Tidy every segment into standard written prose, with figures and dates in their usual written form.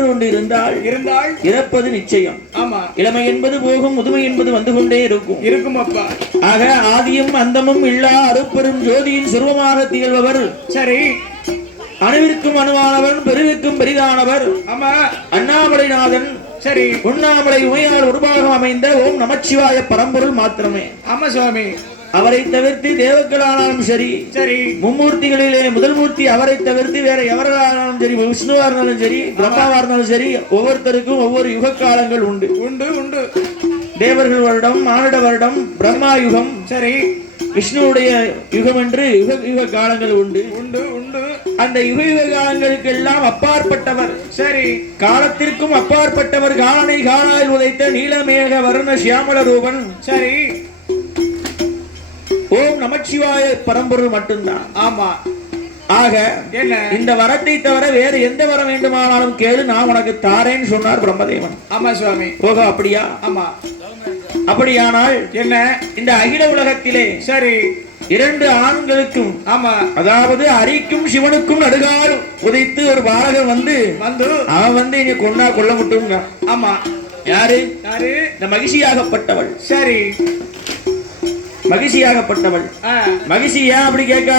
என்று ஒன்று இருந்தால் இறப்பது நிச்சயம். ஆமா, இளமை என்பது போகும், முதுமை என்பது வந்து கொண்டே இருக்கும் அப்பா. ஆக ஆதியும் அந்தமும் இல்லா அருப்பெரும் ஜோதியின் சுருவமாக திகழ்பவர். சரி, அணுவிற்கும் அணுவானவர், பெருவிற்கும் பெரிதானவர். ஆமா, அண்ணாமலைநாதன். சரி, உண்ணாமலை உமையால் உருவாகம் அமைந்த ஓம் நமச்சிவாய பரம்பொருள் மாத்திரமே. ஆமா சுவாமி. அவரை தவிர்த்து தேவர்களானாலும் சரி, மும்மூர்த்திகளிலே முதல் மூர்த்தி அவரை தவிர்த்து வேற எவர்களானாலும் சரி, விஷ்ணுவா இருந்தாலும் சரி, பிரம்மாவா இருந்தாலும் சரி, ஒவ்வொருத்தருக்கும் ஒவ்வொரு யுக காலங்கள் உண்டு. தேவர்கள் வருடம், மானிட வருடம், பிரம்மா யுகம், சரி, விஷ்ணுவுடைய யுகம் என்று யுக காலங்கள் உண்டு. அந்த யுக காலங்களுக்கு எல்லாம் அப்பாற்பட்டவர். சரி, காலத்திற்கும் அப்பாற்பட்டவர். காலனை காலாயில் உதைத்த நீலமேக வர்ண சியாமல ரூபன். சரி, ஓம் நமச்சிவாய பரம்பொருள் மட்டும்தான். ஆமா. ஆக இந்த வரத்தை தவிர வேற எந்த வரம் வேண்டுமானாலும் கேளு, நான் உனக்கு தாரேன்னு சொன்னார் பிரம்மதேவன். ஆமா சுவாமி. ஓகோ, அப்படியா? ஆமா. அப்படியானால் என்ன, இந்த அகில உலகத்திலே சரி இரண்டு ஆண்களுக்கும், ஆமா, அதாவது அரிக்கும் சிவனுக்கும் நடுகால் உதைத்து ஒரு பாலகன் வந்து அவன் வந்து இங்க கொண்டா கொல்ல முட்டுங்க. ஆமா. யாரு? இந்த மகிழ்ச்சியாகப்பட்டவள். சரி, மகிழ்ச்சியாகப்பட்டவள். மகிழ்ச்சி ஏன் அப்படி கேட்க?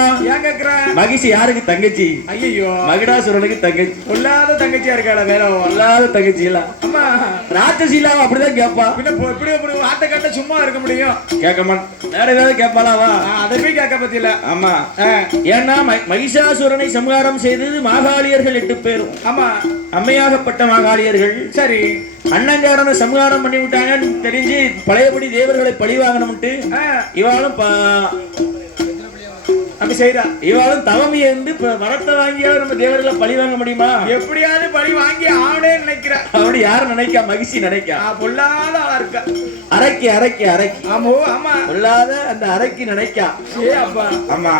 மகிழ்ச்சி யாருக்கு? தங்கச்சி. ஐயோ, மகிடாசுரனுக்கு தங்கச்சி. கொல்லாத தங்கச்சியா இருக்காள, வேற கொல்லாத தங்கச்சி இல்ல. ஆமா, ராட்சசி இல்லாம அப்படிதான் கேட்பா. இப்படி வார்த்தை கேட்ட சும்மா இருக்க முடியும்? கேட்க மாட்டேன். வேற ஏதாவது கேட்பாளாவா? அதை போய் கேட்க பத்தியில. ஆமா, ஏன்னா மகிஷாசுரனை சம்ஹாரம் செய்தது மாகாளியர்கள் 8 பேரும். ஆமா, அம்மையாகப்பட்ட மாகாளியர்கள். சரி, அண்ணங்காரனை சம்ஹாரம் பண்ணி விட்டாங்கன்னு தெரிஞ்சு பழையபடி தேவர்களை பழி வாங்கணும்ட்டு இவாளும் அப்படி செய்யறா. இவாளும் தவம் இருந்து வரத்தை வாங்கியாவது நம்ம தேவர்களை பழி வாங்க முடியுமா? எப்படியாவது பழி வாங்கி ஆடே நினைக்கிறா. அப்படி யாரும் நினைக்கா? மகிழ்ச்சி நினைக்கா. பொல்லாத ஆளா இருக்கா. அரைக்கி. ஆமோ, ஆமா, பொல்லாத அந்த அரைக்கி நினைக்கா. ஆமா,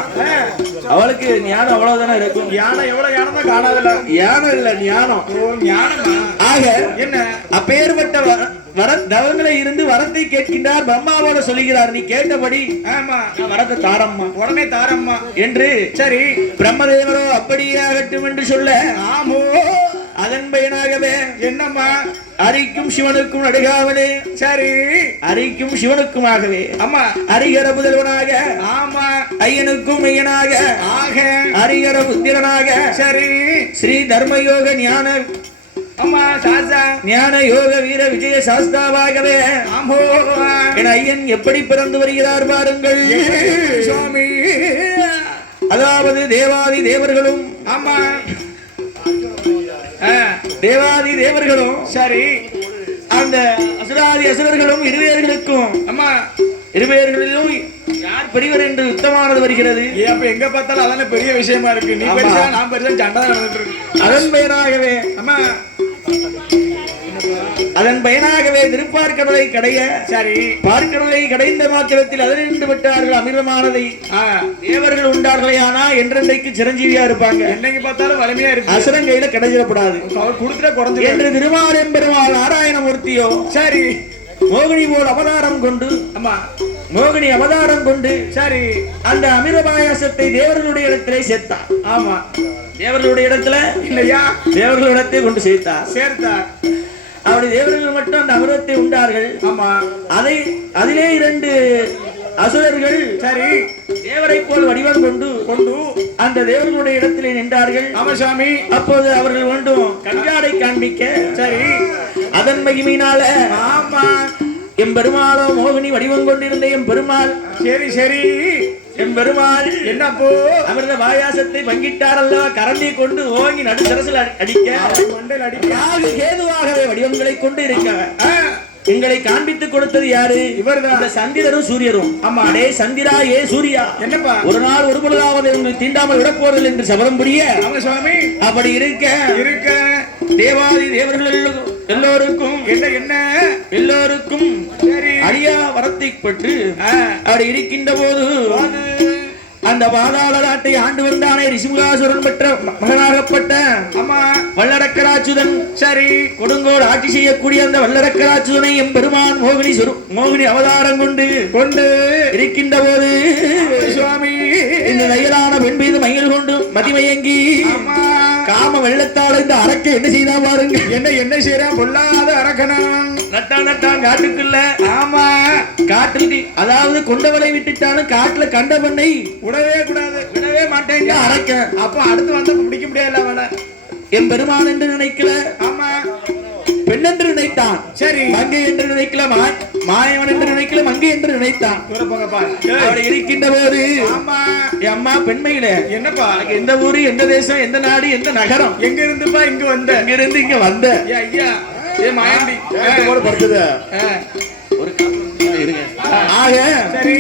அவளுக்கு ஞானம் அவ்வளவுதானே இருக்கும். யானை எவ்வளவு ஞானம் தான் காணாதுல. யானம் இல்ல, ஞானம். ஞானமா? ஆக என்ன அப்பேற்பட்ட தவங்களை இருந்து வரத்தை கேட்கின்றார். பிரம்மாவோட சொல்லுகிறார், நீ கேட்டபடி வரத்தை தாரம்மா, உடனே தாரம்மா என்று. சரி, பிரம்மதேவரோ அப்படியே ஆகட்டும் என்று சொல்ல, ஆமோ, அதன் பயனாகவே என்னம்மா, அரிக்கும் சிவனுக்கும் நடுகாவலே. சரி, அரிக்கும் சிவனுக்குமாகவே. ஆமா, அரிகர புதல்வனாக. ஆமா, ஐயனுக்கும் ஐயனாக. ஆக அரிகர புத்திரனாக. சரி, ஸ்ரீ தர்மயோக ஞான ஞான யோக வீர விஜய சாஸ்தாவாகவே என் ஐயன் எப்படி பிறந்து வருகிறார் பாருங்கள் சுவாமி. அதாவது தேவாதி தேவர்களும், ஆமா, தேவாதி தேவர்களும், சரி, அந்த அசுராதி அசுரர்களும் இருவேர்களுக்கும், ஆமா, இருவேர்களிலும் யார் பெரியவர் என்று யுத்தமானது வருகிறது. அப்ப எங்க பார்த்தாலும் அதான பெரிய விஷயமா இருக்கு. நீ பெருசா, நான் பெருசா, சண்டை நடந்துட்டு இருக்கு. அதன் பயனாகவே, ஆமா, அதன் பயனாகவே திருப்பார்கடலை கடைய. சரி, பார்க்கடலை கடைந்த மாத்திரத்தில் அதனின்று விட்டார்கள் அமிர்தமானதை. தேவர்கள் உண்டார்களே, ஆனா என்றென்றைக்கு சிரஞ்சீவியா இருப்பாங்க. என்னைக்கு பார்த்தாலும் வலிமையா இருக்கு. அசுரன் கையில கிடைச்சிடப்படாது என்று திருமாலியம் பெருமாள் நாராயணமூர்த்தியோ, சரி, மோகினி போல் அவதாரம் கொண்டு, ஆமா, மோகினி அவதாரம் கொண்டு, சரி, அந்த அமிர்த பாயாசத்தை தேவர்களுடைய இடத்திலே சேர்த்தார். ஆமா, தேவர்களுடைய இடத்துல இல்லையா, தேவர்களுடைய இடத்தை கொண்டு சேர்த்தார். அப்படி தேவர்கள் மட்டும் அந்த அமிர்தத்தை உண்டார்கள். ஆமா, அதிலே 2 அசுரர்கள், சரி, தேவரை போல் வடிவம் கொண்டு அந்த தேவர்களுடைய இடத்திலே நின்றார்கள். ஆமாசாமி. அப்போது அவர்கள் வேண்டும் கண்காடை காண்பிக்க. சரி, அதன் மகிமையினால, ஆமா, எம்பெருமாளோ மோகினி வடிவம் கொண்டிருந்த எம்பெருமாள், சரி, எம்பெருமாள் என்னப்போ அமிர்த பாயாசத்தை பங்கிட்டாரல்ல, கரண்டி கொண்டு ஓங்கி நடு சரசில் அடிக்க கேதுவாகவே வடிவங்களை கொண்டு இருக்க எங்களை காண்பித்துக் கொடுத்தது யாரு? இவர்தான், சந்திரரும் சூரியரும். ஆமா, அடே சந்திரா, ஏ சூர்யா, என்னப்பா ஒரு நாள் ஒரு பொழுதாவது உங்களை தீண்டாமல் விடப்போவதில்லை என்று சபதம் புரிய. சுவாமி, அப்படி இருக்க தேவாதி தேவர்கள் எல்லோருக்கும் என்ன எல்லோருக்கும் அடியா வரத்தை பெற்று அப்படி இருக்கின்ற போது அந்த பாதாள நாட்டை ஆண்டு வந்தானே ரிஷிமுகாசுரன் பெற்ற மகனாகப்பட்ட, ஆமா, வல்லரக்கராச்சுதன். சரி, கொடுங்கோடு ஆட்சி செய்யக்கூடிய அந்த வல்லரக்கராச்சுதனை எம்பெருமான் மோகினி அவதாரம் கொண்டு இருக்கின்ற போது சுவாமி இந்த நயலான பெண் மீது மயில் கொண்டு மதிமயங்கி காம வெள்ளத்தால இந்த அரக்கை என்ன செய்தா பாருங்க. என்ன செய்யறான் பொல்லாத அரக்கனான். நட்டான் காட்டுக்குள்ள. ஆமா, காட்டில் அதாவது கொண்டவளை விட்டுட்டாலும் காட்டுல கண்ட பண்ணை விடவே கூடாது. விடவே மாட்டேங்க அரக்க. அப்ப அடுத்து வந்து பிடிக்க முடியாது அவளை. என் பெருமான் என்று நினைக்கல. ஆமா, பெண் என்று நினைத்தான். சரி, மங்கை என்று நினைக்கல. மாயவன் என்று நினைக்கல, மங்கை என்று நினைத்தான். அவளை இருக்கின்ற போது அம்மா பெண்மையில என்னப்பா எந்த ஊரு, எந்த தேசம், எந்த நாடு, எந்த நகரம், எங்க இருந்துப்பா இங்க வந்த? இங்க இருந்து இங்க வந்த. ஐயா மாயாண்டி படுத்துத ஒரு இருங்க. ஆக சரி,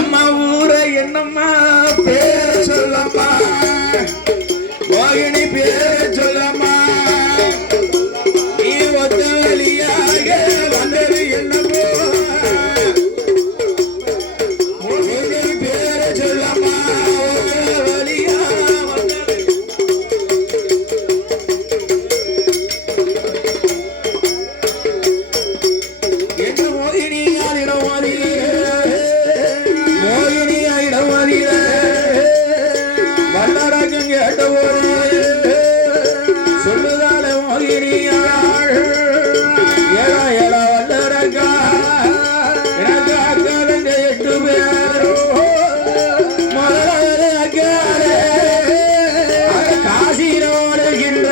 எம்மா ஊர என்னம்மா பேர் சொல்லம்மா, மோகினி பேர் சொல்லம்மா, நீ ஒத்த வழியாக வந்தது என்னமோ, மோகினி பேர் சொல்லம்மா, ஒத்த வழியாக வந்தது. எங்க மோகினியால் இடமாதிரி, மோகினியாயிடம் அதிர வல்லரகம் கேட்ட போது சொல்லுதால மோகினியாள் ஏழா ஏழா வல்லரகா எனக்கு அக்காலங்க 8 பேரோ முதல்ல அக்காலே காசினோடுகின்ற